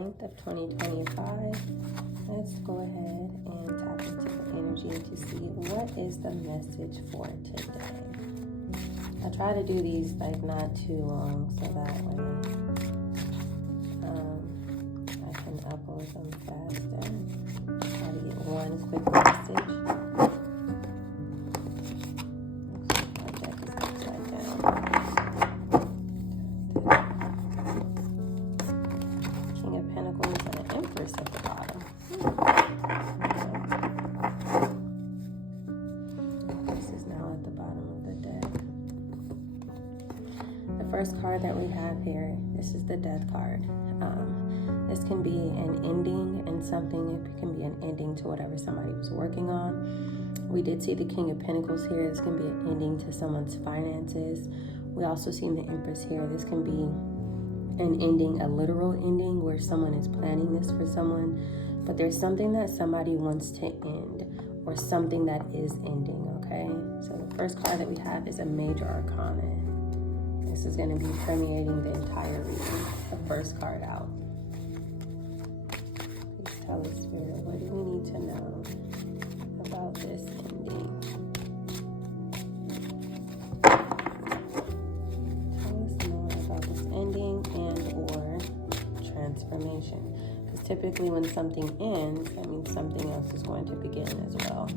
of 2025. Let's go ahead and tap into the energy to see what is the message for today. I try to do these like not too long so that way I can upload them faster. Try to get one quick message. My deck is upside down. King of Pentacles and an Empress at the bottom. This is now at the bottom of the deck. The first card that we have here, this is the Death card. This can be an ending and something. It can be an ending to whatever somebody was working on. We did see the King of Pentacles here. This can be an ending to someone's finances. We also see the Empress here. This can be an ending, a literal ending where someone is planning this for someone, but there's something that somebody wants to end or something that is ending, okay? So the first card that we have is a Major Arcana. This is going to be permeating the entire reading. The first card out. Please tell us, Spirit, what do we need to know about this ending? Tell us more about this ending and or transformation. Because typically when something ends, that means something else is going to begin as well.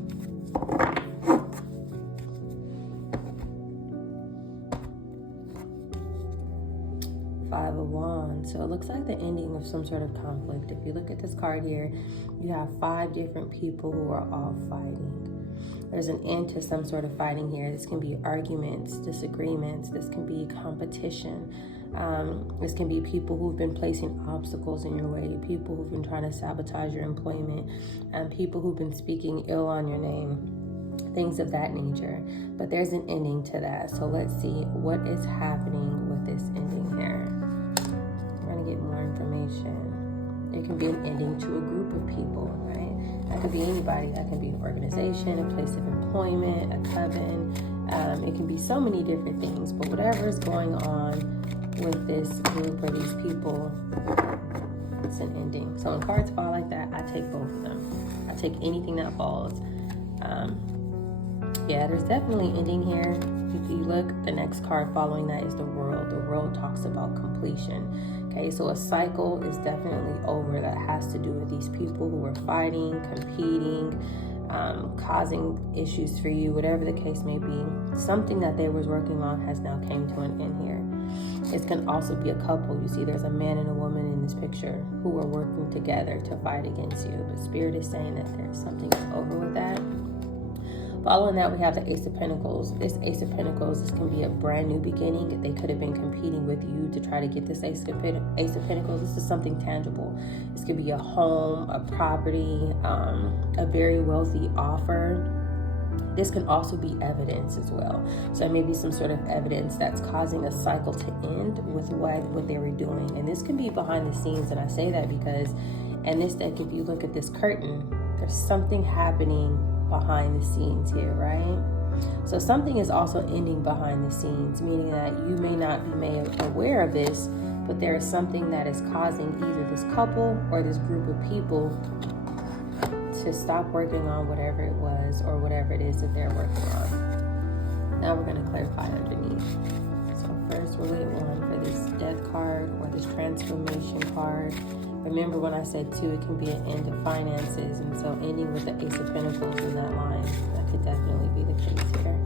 Five of Wands. So it looks like the ending of some sort of conflict. If you look at this card here, you have 5 different people who are all fighting. There's an end to some sort of fighting here. This can be arguments, disagreements. This can be competition. This can be people who've been placing obstacles in your way, people who've been trying to sabotage your employment, and people who've been speaking ill on your name, things of that nature. But there's an ending to that. So let's see what is happening with this ending here. We're going to get more information. It can be an ending to a group of people, right? That could be anybody. That can be an organization, a place of employment, a coven. It can be so many different things. But whatever is going on with this group or these people, it's an ending. So when cards fall like that, I take both of them. I take anything that falls. Yeah, there's definitely an ending here. If you look, the next card following that is the World. The World talks about completion. Okay, so a cycle is definitely over that has to do with these people who are fighting, competing, causing issues for you, whatever the case may be. Something that they was working on has now came to an end here. It can also be a couple. You see there's a man and a woman in this picture who are working together to fight against you. But Spirit is saying that there's something over with that. Following that, we have the Ace of Pentacles. This Ace of Pentacles, this can be a brand new beginning. They could have been competing with you to try to get this Ace of Pentacles. This is something tangible. This could be a home, a property, a very wealthy offer. This can also be evidence as well. So it may be some sort of evidence that's causing a cycle to end with what they were doing. And this can be behind the scenes. And I say that because in this deck, if you look at this curtain, there's something happening behind the scenes here, right? So something is also ending behind the scenes, meaning that you may not be made aware of this, but there is something that is causing either this couple or this group of people to stop working on whatever it was or whatever it is that they're working on. Now we're going to clarify underneath. So first we'll get one for this Death card or this Transformation card. Remember when I said too, it can be an end of finances, and so ending with the Ace of Pentacles in that line, that could definitely be the case here.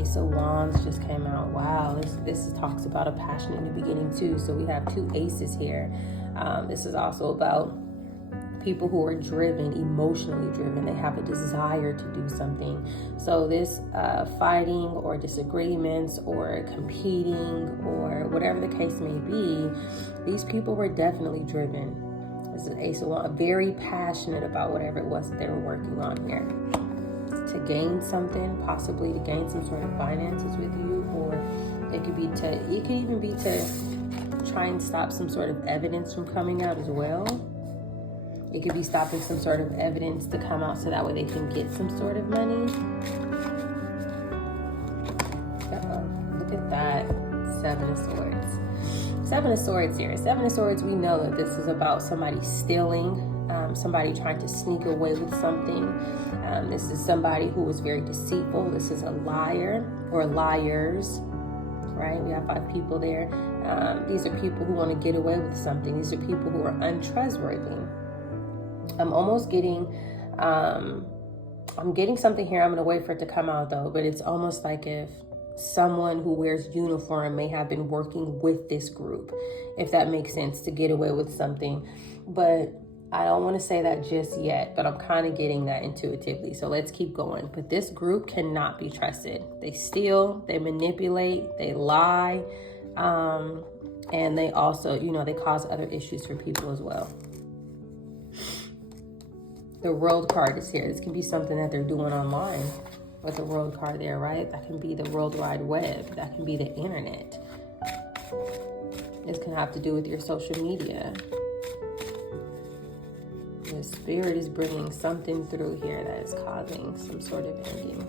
Ace of Wands just came out. Wow, this talks about a passion in the beginning too. So we have 2 aces here. This is also about people who are driven, emotionally driven. They have a desire to do something. So this fighting or disagreements or competing or whatever the case may be, these people were definitely driven. This is Ace of Wands, very passionate about whatever it was that they were working on here. To gain something, possibly to gain some sort of finances with you, or it could even be to try and stop some sort of evidence from coming out as well. It could be stopping some sort of evidence to come out so that way they can get some sort of money. Look at that. 7 of Swords. Seven of Swords here. Seven of Swords, we know that this is about somebody stealing, somebody trying to sneak away with something. This is somebody who was very deceitful. This is a liar or liars, right? We have 5 people there. These are people who want to get away with something. These are people who are untrustworthy. I'm almost getting, I'm getting something here. I'm going to wait for it to come out though, but it's almost like if someone who wears uniform may have been working with this group, if that makes sense, to get away with something. But I don't want to say that just yet, but I'm kind of getting that intuitively. So let's keep going. But this group cannot be trusted. They steal, they manipulate, they lie, and they also, they cause other issues for people as well. The World card is here. This can be something that they're doing online with the World card there, right? That can be the World Wide Web. That can be the internet. This can have to do with your social media. The Spirit is bringing something through here that is causing some sort of ending.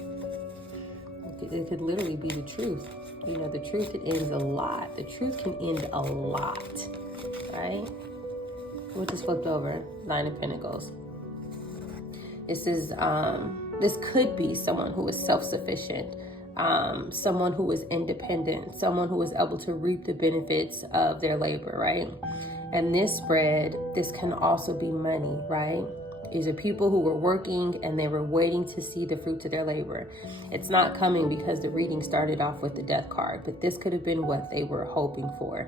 It could literally be the truth. The truth, it ends a lot. The truth can end a lot, right? Which is flipped over, 9 of Pentacles. This is, this could be someone who is self-sufficient, someone who is independent, someone who is able to reap the benefits of their labor, right? And this spread, this can also be money, right? These are people who were working and they were waiting to see the fruits of their labor. It's not coming because the reading started off with the Death card, but this could have been what they were hoping for.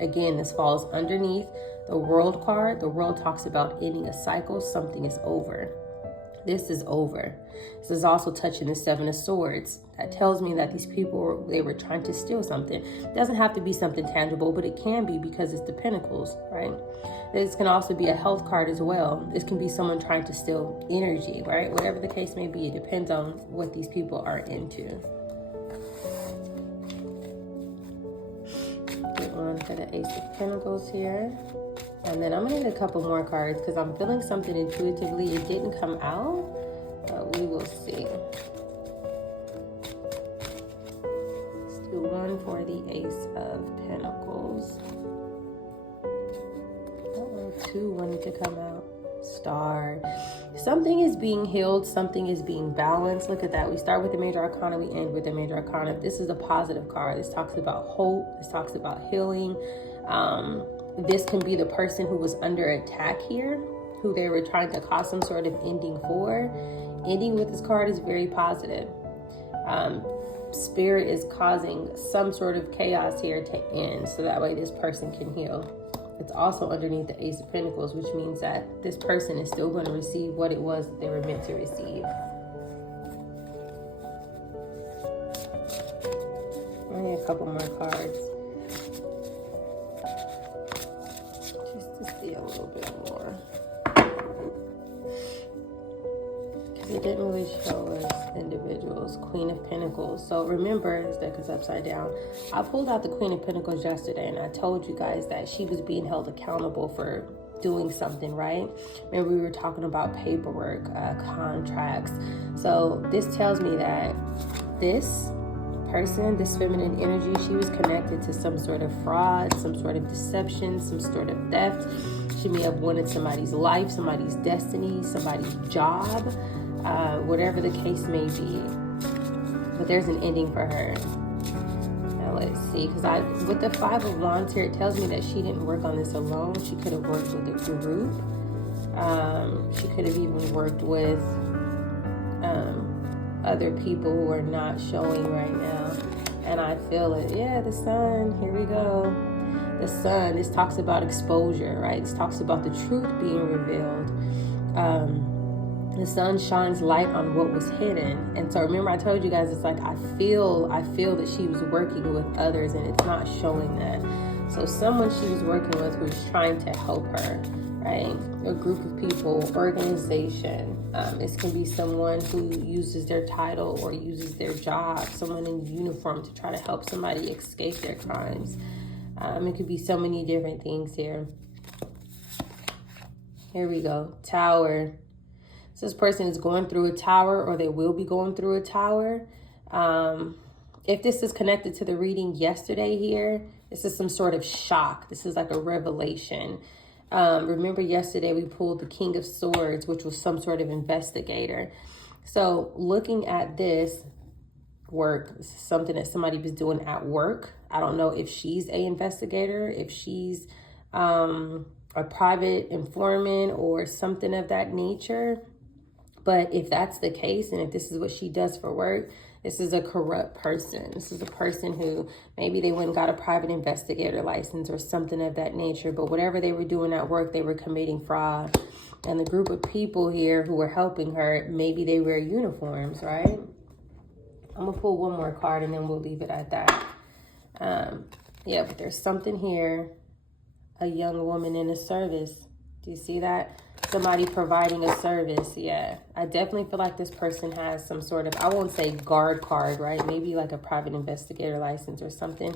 Again, this falls underneath the World card. The World talks about ending a cycle. Something is over. This is over. This is also touching the 7 of Swords. That tells me that these people, they were trying to steal something. It doesn't have to be something tangible, but it can be because it's the Pentacles, right? This can also be a health card as well. This can be someone trying to steal energy, right? Whatever the case may be, it depends on what these people are into. Get one for the Ace of Pentacles here. And then I'm going to get a couple more cards because I'm feeling something intuitively. It didn't come out, but we will see. Let's do one for the Ace of Pentacles. 2 wanted to come out. Star. Something is being healed. Something is being balanced. Look at that. We start with the Major Arcana. We end with the Major Arcana. This is a positive card. This talks about hope. This talks about healing. This can be the person who was under attack here, who they were trying to cause some sort of ending for. Ending with this card is very positive. Spirit is causing some sort of chaos here to end, so that way this person can heal. It's also underneath the Ace of Pentacles, which means that this person is still going to receive what it was that they were meant to receive. I need a couple more cards. A little bit more, because it didn't really show us individuals. Queen of Pentacles. So remember, this deck is upside down. I pulled out the Queen of Pentacles yesterday and I told you guys that she was being held accountable for doing something, right? Remember, we were talking about paperwork, contracts. So this tells me that this person, this feminine energy, she was connected to some sort of fraud, some sort of deception, some sort of theft. She may have wanted somebody's life, somebody's destiny, somebody's job, whatever the case may be. But there's an ending for her. Now let's see, because with the 5 of Wands here, it tells me that she didn't work on this alone. She could have worked with a group. She could have even worked with other people who are not showing right now. And I feel it. Yeah, the Sun. Here we go. The Sun. This talks about exposure, right? This talks about the truth being revealed. The Sun shines light on what was hidden. And so remember, I told you guys, it's like I feel that she was working with others and it's not showing that. So someone she was working with was trying to help her, right? A group of people, organization. This can be someone who uses their title or uses their job, someone in uniform to try to help somebody escape their crimes. It could be so many different things here. Here we go. Tower. So this person is going through a tower, or they will be going through a tower. If this is connected to the reading yesterday here, This is some sort of shock. This is like a revelation. Remember yesterday we pulled the King of Swords, which was some sort of investigator. So looking at this work, this is something that somebody was doing at work. I don't know if she's a investigator, if she's a private informant or something of that nature. But if that's the case, and if this is what she does for work, this is a corrupt person. This is a person who maybe they went and got a private investigator license or something of that nature. But whatever they were doing at work, they were committing fraud. And the group of people here who were helping her, maybe they wear uniforms, right? I'm going to pull one more card and then we'll leave it at that. Yeah, but there's something here. A young woman in a service. Do you see that? Somebody providing a service. Yeah, I definitely feel like this person has some sort of, I won't say guard card, right? Maybe like a private investigator license or something,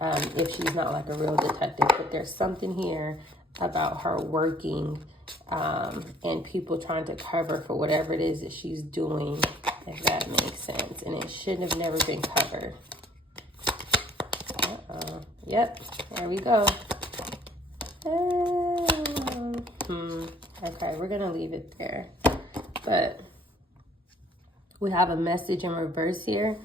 if she's not like a real detective. But there's something here about her working and people trying to cover for whatever it is that she's doing, if that makes sense. And it shouldn't have never been covered. Yep, there we go. Okay, we're gonna leave it there. But we have a message in reverse here.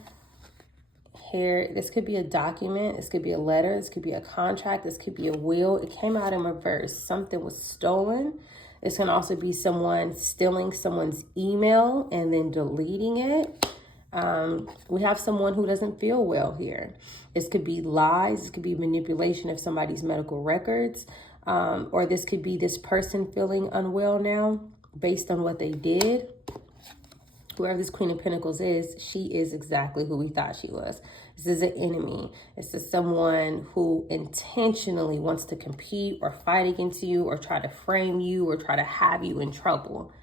Here, this could be a document, this could be a letter, this could be a contract, this could be a will. It came out in reverse. Something was stolen. This can also be someone stealing someone's email and then deleting it. We have someone who doesn't feel well here. This could be lies. This could be manipulation of somebody's medical records. Or this could be this person feeling unwell now based on what they did. Whoever this Queen of Pentacles is, she is exactly who we thought she was. This is an enemy. This is someone who intentionally wants to compete or fight against you or try to frame you or try to have you in trouble.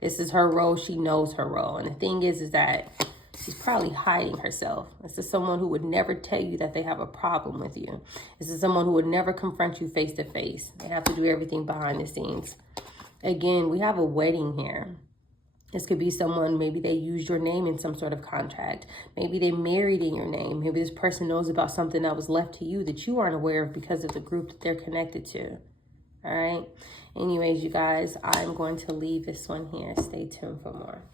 This is her role. She knows her role. And the thing is that she's probably hiding herself. This is someone who would never tell you that they have a problem with you. This is someone who would never confront you face to face. They have to do everything behind the scenes. Again, we have a wedding here. This could be someone, maybe they used your name in some sort of contract. Maybe they married in your name. Maybe this person knows about something that was left to you that you aren't aware of because of the group that they're connected to. All right. Anyways, you guys, I'm going to leave this one here. Stay tuned for more.